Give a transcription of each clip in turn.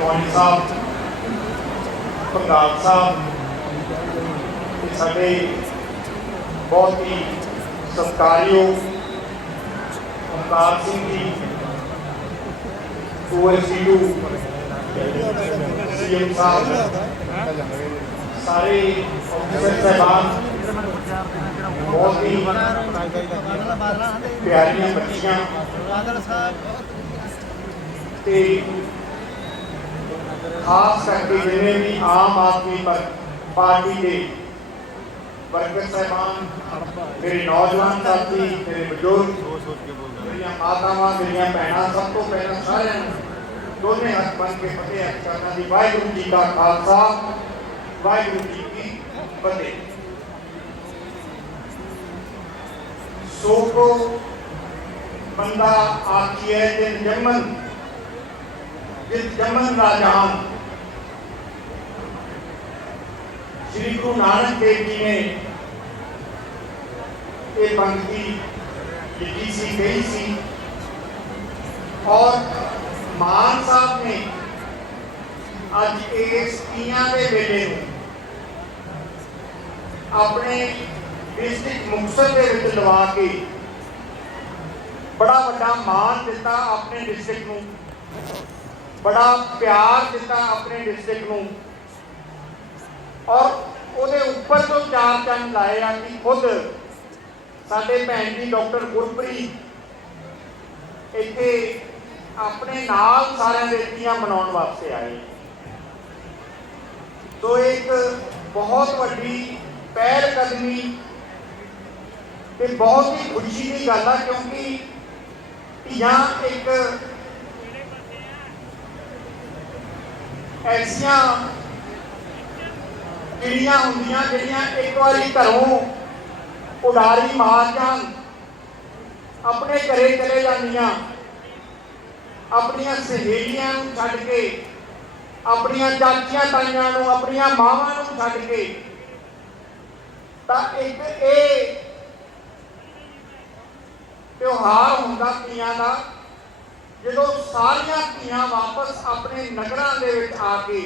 ਮੋਹਨ ਸਾਹਿਬ ਪ੍ਰਧਾਨ ਸਾਹਿਬ ਸਾਡੇ ਬਹੁਤ ਹੀ ਸਤਿਕਾਰਯੋਗ ਓਮਕਾਰ ਸਿੰਘ ਜੀ ਓਐਸਯੂ ਸੀਐਮ ਸਾਹਿਬ, ਸਾਰੇ ਅਫਸਰ ਸਾਹਿਬਾਨ, ਬਹੁਤ ਹੀ ਪਿਆਰੀਆਂ ਬੱਚੀਆਂ। ਤੇ ਖਾਸ ਕਰਕੇ ਜਿੰਨੇ ਵੀ ਆਮ ਆਦਮੀ ਪਰ- ਪਾਰਟੀ ਦੇ ਵਰਕਰ ਸਾਹਿਬਾਨ ਮੇਰੇ ਨੌਜਵਾਨ ਸਾਥੀ ਮੇਰੇ ਬਜ਼ੁਰਗ ਮੇਰੀਆਂ ਮਾਤਾਵਾਂ ਮੇਰੀਆਂ ਭੈਣਾਂ ਸਭ ਤੋਂ ਪਹਿਲਾਂ ਸਾਰਿਆਂ ਨੂੰ ਦੋਨੇ ਹੱਥ ਬੰਨ ਕੇ ਫਤਿਹ ਹੱਥ ਕਰਨਾ ਦੀ ਵਾਹਿਗੁਰੂ ਜੀ ਦਾ ਖਾਲਸਾ ਵਾਹਿਗੁਰੂ ਜੀ ਕੀ ਫਤਿਹ ਸੋ ਕੋ ਬੰਦਾ ਆਖੀਏ ਤੇ ਜਮਨ ਜਿਸ ਜਮਨ ਰਾਜਾਨ ਸ੍ਰੀ ਗੁਰੂ ਨਾਨਕ ਦੇਵ ਜੀ ਨੇ ਇਹ ਪੰਕਤੀ ਲਿਖੀ ਸੀ ਗਈ ਸੀ ਔਰ ਮਾਨ ਸਾਹਿਬ ਨੇ ਅੱਜ ਇਸ ਤੀਆਂ ਦੇ ਵੇਲੇ ਨੂੰ ਆਪਣੇ ਡਿਸਟ੍ਰਿਕਟ ਮੁਕਤਸਰ ਦੇ ਵਿੱਚ ਲਵਾ ਕੇ ਬੜਾ ਵੱਡਾ ਮਾਣ ਦਿੱਤਾ ਆਪਣੇ ਡਿਸਟ੍ਰਿਕਟ ਨੂੰ ਬੜਾ ਪਿਆਰ ਦਿੱਤਾ ਆਪਣੇ ਡਿਸਟ੍ਰਿਕਟ ਨੂੰ ਔਰ ਉਹਦੇ ਉੱਪਰ ਤੋਂ ਚਾਰ ਚੰਨ ਲਾਏ ਆ ਕਿ ਖੁਦ। ਸਾਡੇ ਭੈਣ ਜੀ ਡਾਕਟਰ ਗੁਰਪ੍ਰੀਤ ਇੱਥੇ ਆਪਣੇ ਨਾਲ ਸਾਰਿਆਂ ਦੇ ਤੀਆਂ ਮਨਾਉਣ ਵਾਸਤੇ ਆਏ। ਸੋ ਇੱਕ ਬਹੁਤ ਵੱਡੀ ਪਹਿਲ ਕਦਮੀ ਤੇ ਬਹੁਤ ਹੀ ਖੁਸ਼ੀ ਦੀ ਗੱਲ ਆ, ਕਿਉਂਕਿ ਧੀਆਂ ਇੱਕ ਐਸੀਆਂ ਪੀੜੀਆਂ ਹੁੰਦੀਆਂ ਜਿਹੜੀਆਂ ਇੱਕ ਵਾਰੀ ਘਰੋਂ ਉਡਾਰੀ ਮਾਰ ਜਾਣ, ਆਪਣੇ ਘਰੇ ਚਲੇ ਜਾਂਦੀਆਂ, ਆਪਣੀਆਂ ਸਹੇਲੀਆਂ ਨੂੰ ਛੱਡ ਕੇ, ਆਪਣੀਆਂ ਚਾਚੀਆਂ ਤਾਈਆਂ ਨੂੰ, ਆਪਣੀਆਂ ਮਾਵਾਂ ਨੂੰ ਛੱਡ ਕੇ, ਤਾਂ ਇੱਕ ਇਹ ਤਿਉਹਾਰ ਹੁੰਦਾ ਧੀਆਂ ਦਾ, ਜਦੋਂ ਸਾਰੀਆਂ ਧੀਆਂ ਵਾਪਸ ਆਪਣੇ ਨਗਰਾਂ ਦੇ ਵਿੱਚ ਆ ਕੇ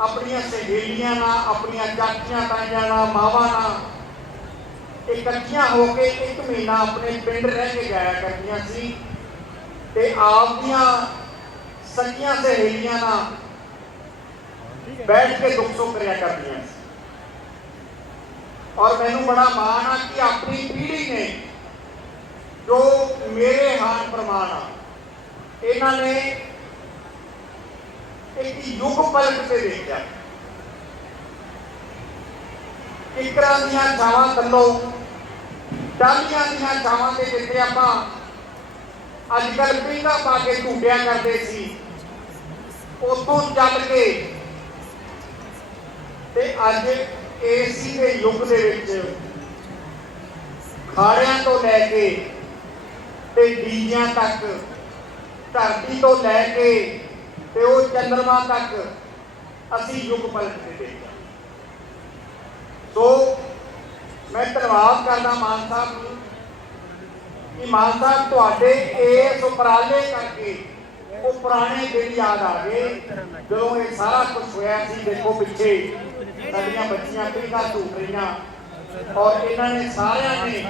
ਆਪਣੀਆਂ ਸਹੇਲੀਆਂ ਨਾਲ, ਆਪਣੀਆਂ ਚਾਚੀਆਂ ਤਾਈਆਂ ਨਾਲ, ਮਾਵਾਂ ਨਾਲ ਇਕੱਠੀਆਂ ਹੋ ਕੇ ਇੱਕ ਮਹੀਨਾ ਆਪਣੇ ਪਿੰਡ ਰਹਿ ਕੇ ਜਾਇਆ ਕਰਦੀਆਂ ਸੀ ਤੇ ਆਪ ਦੀਆਂ ਸਖੀਆਂ ਸਹੇਲੀਆਂ ਨਾਲ ਬੈਠ ਕੇ ਦੁੱਖ ਸੁੱਖ ਕਰਿਆ ਕਰਦੀਆਂ ਸੀ। ਔਰ ਮੈਨੂੰ ਬੜਾ ਮਾਣ ਆ ਕਿ ਆਪਣੀ ਪੀੜ੍ਹੀ ਨੇ ਜੋ ਮੇਰੇ ਹਾਨ ਪ੍ਰਮਾਣ ਆ, ਇਹਨਾਂ ਨੇ ਇੱਕ ਯੁੱਗ ਪਲਟ ਕੇ ਦੇਖਿਆ ਕਿਕਰਾਂ ਦੀਆਂ ਛਾਵਾਂ ਥੱਲੋਂ ਟਾਲੀਆਂ ਦੀਆਂ ਛਾਵਾਂ ਦੇ ਜਿੱਥੇ ਆਪਾਂ ਅੱਜ ਕੱਲ ਪੀਂਘਾਂ ਪਾ ਕੇ ਝੂਟਿਆ ਕਰਦੇ ਸੀ ਉਤੋਂ ਚੱਲ ਕੇ ਤੇ ਅੱਜ ਏਸੀ ਦੇ ਯੁੱਗ ਦੇ ਵਿੱਚ ਖਾੜਿਆਂ ਤੋਂ ਲੈ ਕੇ ਤੇ ਡੀਜਿਆਂ ਤੱਕ ਧਰਤੀ ਤੋਂ ਲੈ ਕੇ ਤੇ ਉਹ ਚੰਦਰਮਾ ਤੱਕ ਅਸੀਂ ਯੁੱਗ ਪਲਟ ਕੇ ਦੇਖਿਆ ਸੋ ਮੈਂ ਧੰਨਵਾਦ ਕਰਦਾ ਮਾਨ ਸਾਹਿਬ ਨੂੰ ਕਿ ਮਾਨ ਸਾਹਿਬ ਤੁਹਾਡੇ ਇਸ ਉਪਰਾਲੇ ਕਰਕੇ ਉਹ ਪੁਰਾਣੇ ਦਿਨ ਯਾਦ ਆ ਗਏ, ਜਦੋਂ ਇਹ ਸਾਰਾ ਕੁਝ ਹੋਇਆ ਸੀ, ਦੇਖੋ ਪਿੱਛੇ ਸਾਡੀਆਂ ਬੱਚੀਆਂ ਪੀਂਘਾਂ ਝੂਟ ਰਹੀਆਂ ਔਰ ਇਹਨਾਂ ਨੇ ਸਾਰਿਆਂ ਨੇ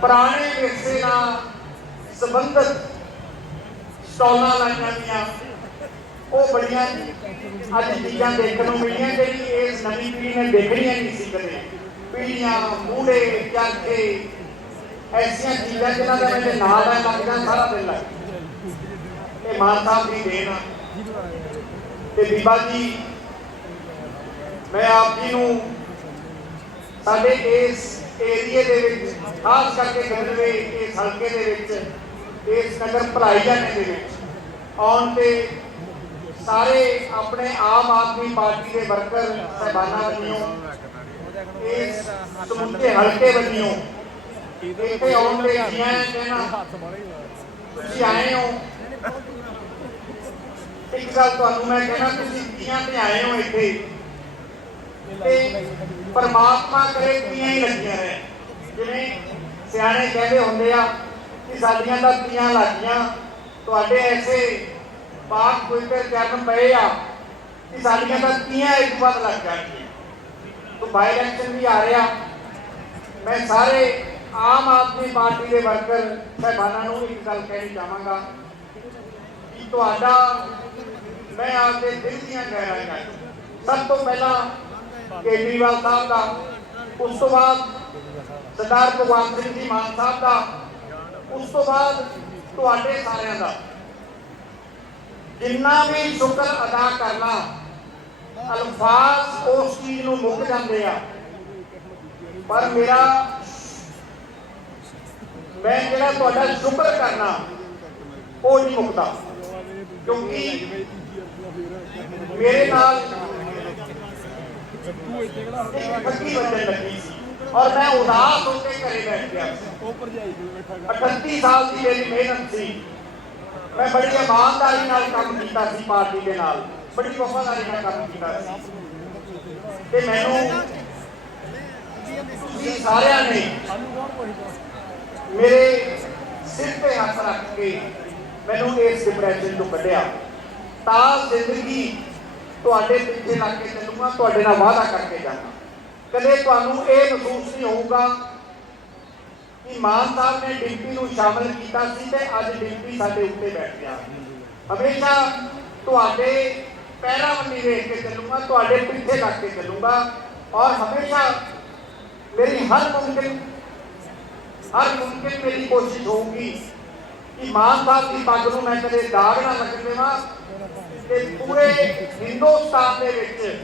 ਪੁਰਾਣੇ ਵਿਰਸੇ ਨਾਲ ਸੰਬੰਧਿਤ ਸਟਾਲਾਂ ਲਾਈਆਂ ਗਈਆਂ ਉਹ ਬੜੀਆਂ ਅੱਜ ਚੀਜ਼ਾਂ ਦੇਖਣ ਨੂੰ ਮਿਲੀਆਂ ਜਿਹੜੀ ਇਸ ਨਵੀਂ ਪੀੜ੍ਹੀ ਨੇ ਦੇਖਣੀਆਂ ਨਹੀਂ ਸੀ ਕਦੇ। ਪੀੜ੍ਹੀਆਂ ਮੂੜੇ ਚਰਖੇ ਐਸੀਆਂ ਚੀਜ਼ਾਂ ਜਿਨ੍ਹਾਂ ਦਾ ਮੇਰੇ ਨਾਲ ਦਾ ਲੱਗਦਾ ਸਾਰਾ ਦਿਨ ਲੱਗ ਇਹ ਮਾਨ ਸਾਹਿਬ ਦੀ ਦੇਣ ਤੇ ਬੀਬਾ ਜੀ, ਮੈਂ ਆਪ ਜੀ ਨੂੰ ਸਾਡੇ ਇਸ ਏਰੀਏ ਦੇ ਵਿੱਚ, ਖਾਸ ਕਰਕੇ ਗੰਦਵੇ ਇਸ ਹਲਕੇ ਦੇ ਵਿੱਚ, ਇਸ ਨਗਰ ਭਲਾਈ ਜਾਣੇ ਦੇ ਵਿੱਚ ਆਉਣ ਤੇ ਸਾਰੇ ਆਪਣੇ ਆਮ ਆਦਮੀ ਪਾਰਟੀ ਦੇ ਵਰਕਰ ਸਹਿਬਾਨਾਂ ਵੱਲੋਂ ਇਸ ਸਮੁੱਚੇ ਹਲਕੇ ਵੱਲੋਂ ਇੱਥੇ ਆਉਣ ਦੇ ਜੀਆਂ ਕਹਿਣਾ ਤੁਸੀਂ ਆਏ ਹੋ। ਇੱਕ ਗੱਲ ਤੁਹਾਨੂੰ ਮੈਂ ਕਹਿਣਾ ਤੁਸੀਂ ਤੀਆਂ ਤੇ ਆਏ ਹੋ ਇੱਥੇ? ਤੇ ਪਰਮਾਤਮਾ ਕਰੇ ਤੀਆਂ ਹੀ ਲੱਗੀਆਂ ਰਹੇ ਜਿਵੇਂ ਸਿਆਣੇ ਕਹਿੰਦੇ ਹੁੰਦੇ ਆ ਕਿ ਸਾਡੀਆਂ ਤਾਂ ਤੀਆਂ ਲੱਗੀਆਂ। ਤੁਹਾਡੇ ਐਸੇ ਪਾਕ ਪਵਿੱਤਰ ਚਰਨ ਪਏ ਆ ਕਿ ਸਾਡੀਆਂ ਤਾਂ ਤੀਆਂ ਇੱਕ ਵਾਰ ਲੱਗ ਜਾਣਗੀਆਂ। ਤੋਂ ਬਾਈ ਇਲੈਕਸ਼ਨ ਵੀ ਆ ਰਿਹਾ। ਮੈਂ ਸਾਰੇ ਆਮ ਆਦਮੀ ਪਾਰਟੀ ਦੇ ਵਰਕਰ, ਸਹਿਬਾਨਾਂ ਨੂੰ ਇੱਕ ਗੱਲ ਕਹਿਣੀ ਚਾਹਾਂਗਾ ਕਿ ਤੁਹਾਡਾ, ਮੈਂ ਆਪਦੇ ਦਿਲ ਦੀਆਂ ਗਹਿਰਾਈਆਂ ਸਭ ਤੋਂ ਪਹਿਲਾਂ ਕੇਜਰੀਵਾਲ ਸਾਹਿਬ ਦਾ, ਉਸ ਤੋਂ ਬਾਅਦ ਸਰਦਾਰ ਭਗਵੰਤ ਸਿੰਘ ਜੀ ਮਾਨ ਸਾਹਿਬ ਦਾ, ਉਸ ਤੋਂ ਬਾਅਦ ਤੁਹਾਡੇ ਸਾਰਿਆਂ ਦਾ। ਜਿੰਨਾ ਵੀ ਸ਼ੁਕਰ ਅਦਾ ਕਰਨਾ, ਅਲਫਾਜ਼ ਉਸ ਚੀਜ਼ ਨੂੰ ਮੁੱਕ ਜਾਂਦੇ ਆ। ਪਰ ਮੇਰਾ, ਮੈਂ ਜਿਹੜਾ ਤੁਹਾਡਾ ਸ਼ੁਕਰ ਕਰਨਾ, ਉਹ ਨਹੀਂ ਮੁੱਕਦਾ। ਕਿਉਂਕਿ ਮੇਰੇ ਨਾਲ ਇੱਕ ਠੱਗੀ ਵੱਜਣ ਲੱਗੀ ਸੀ। ਔਰ ਮੈਂ ਉਦਾਸ ਹੋ ਕੇ ਘਰੇ ਬੈਠ ਗਿਆ। ਸੀ 38 ਸਾਲ ਦੀ ਮੇਰੀ ਮਿਹਨਤ ਸੀ। ਮੈਂ ਬੜੀ ਇਮਾਨਦਾਰੀ ਨਾਲ ਕੰਮ ਕੀਤਾ ਸੀ ਪਾਰਟੀ ਦੇ ਨਾਲ। ਬੜੀ ਵਫਾਦਾਰੀ ਨਾਲ ਕੰਮ ਕੀਤਾ ਸੀ। ਤੇ ਮੈਨੂੰ ਤੁਸੀਂ ਸਾਰਿਆਂ ਨੇ ਮੇਰੇ ਸਿਰ ਤੇ ਹੱਥ ਰੱਖ ਕੇ ਮੈਨੂੰ ਇਸ ਡਿਪਰੈਸ਼ਨ ਤੋਂ ਕੱਢਿਆ। ਤਾਂ ਜ਼ਿੰਦਗੀ ਤੁਹਾਡੇ ਪਿੱਛੇ ਲੱਗ ਕੇ ਚੱਲੂਗਾ, ਤੁਹਾਡੇ ਨਾਲ ਵਾਅਦਾ ਕਰਕੇ ਜਾਣਾ। ਕਦੇ ਤੁਹਾਨੂੰ ਇਹ ਮਹਿਸੂਸ ਨਹੀਂ ਹੋਊਗਾ ਕਿ ਮਾਨ ਸਾਹਿਬ ਨੇ ਡਿੰਪੀ ਨੂੰ ਸ਼ਾਮਲ ਕੀਤਾ ਸੀ ਤੇ ਅੱਜ ਡਿੰਪੀ ਸਾਡੇ ਉੱਤੇ ਬੈਠ ਗਿਆ। ਹਮੇਸ਼ਾ ਤੁਹਾਡੇ ਪੈਰਾਂ ਵੱਲ ਵੇਖ ਕੇ ਚੱਲੂਗਾ, ਤੁਹਾਡੇ ਪਿੱਛੇ ਲੱਗ ਕੇ ਚੱਲੂਗਾ ਔਰ ਹਮੇਸ਼ਾ ਮੇਰੀ ਹਰ ਮੁਮਕਿਨ ਹਰ ਮੁਮਕਿਨ ਮੇਰੀ ਕੋਸ਼ਿਸ਼ ਹੋਊਗੀ ਕਿ ਮਾਨ ਸਾਹਿਬ ਦੀ ਪੱਗ ਨੂੰ ਮੈਂ ਕਦੇ ਦਾਗ ਨਾ ਲੱਗ ਦੇਵਾਂ ਤੇ ਪੂਰੇ ਹਿੰਦੁਸਤਾਨ ਦੇ ਵਿੱਚ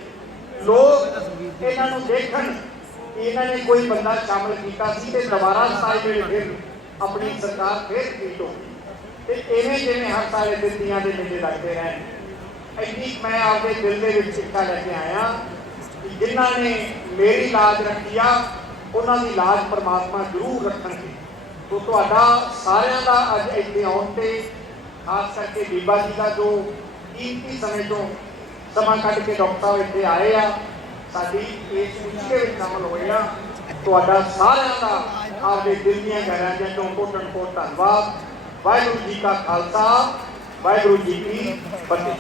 ਲੋਕ ਇਹਨਾਂ ਨੂੰ ਦੇਖਣ ਇਹਨਾਂ ਨੇ ਕੋਈ ਬੰਦਾ ਸ਼ਾਮਲ ਕੀਤਾ ਸੀ ਤੇ ਦੁਬਾਰਾ ਸਾਲ ਜਿਹੜੇ ਫਿਰ ਆਪਣੀ ਸਰਕਾਰ ਫਿਰ ਠੀਕ ਹੋ ਗਈ ਤੇ ਐਵੇਂ ਜਿਵੇਂ ਹਰ ਸਾਲ ਇਹ ਦਿੱਤੀਆਂ ਦੇ ਮੇਲੇ ਲੱਗਦੇ ਰਹਿਣ। ਇੰਨੀ ਮੈਂ ਆਪਦੇ ਦਿਲ ਦੇ ਵਿੱਚ ਸਿੱਖਾ ਲੈ ਕੇ ਆਇਆ ਕਿ ਜਿਨ੍ਹਾਂ ਨੇ ਮੇਰੀ ਲਾਜ ਰੱਖੀ ਆ, ਉਹਨਾਂ ਦੀ ਲਾਜ ਪਰਮਾਤਮਾ ਜ਼ਰੂਰ ਰੱਖਣਗੇ। ਸੋ ਤੁਹਾਡਾ ਸਾਰਿਆਂ ਦਾ ਅੱਜ ਇੱਥੇ ਆਉਣ ਤੇ, ਖਾਸ ਕਰਕੇ ਬੀਬਾ ਜੀ ਦਾ ਜੋ ਕੀਮਤੀ ਸਮੇਂ ਤੋਂ ਸਮਾਂ ਕੱਢ ਕੇ ਡਾਕਟਰ ਸਾਹਿਬ ਇੱਥੇ ਆਏ ਆ। ਸਾਡੀ ਇਸ ਮੁਸ਼ਕਿਲ ਵਿੱਚ ਸ਼ਾਮਲ ਹੋਏ ਆ। ਤੁਹਾਡਾ ਸਾਰਿਆਂ ਦਾ ਆਪਦੇ ਦਿਲ ਦੀਆਂ ਗਹਿਰਾਈਆਂ ਤੋਂ ਕੋਟਨ ਕੋਟ ਧੰਨਵਾਦ। ਵਾਹਿਗੁਰੂ ਜੀ ਕਾ ਖਾਲਸਾ, ਵਾਹਿਗੁਰੂ ਜੀ ਕੀ ਫਤਿਹ।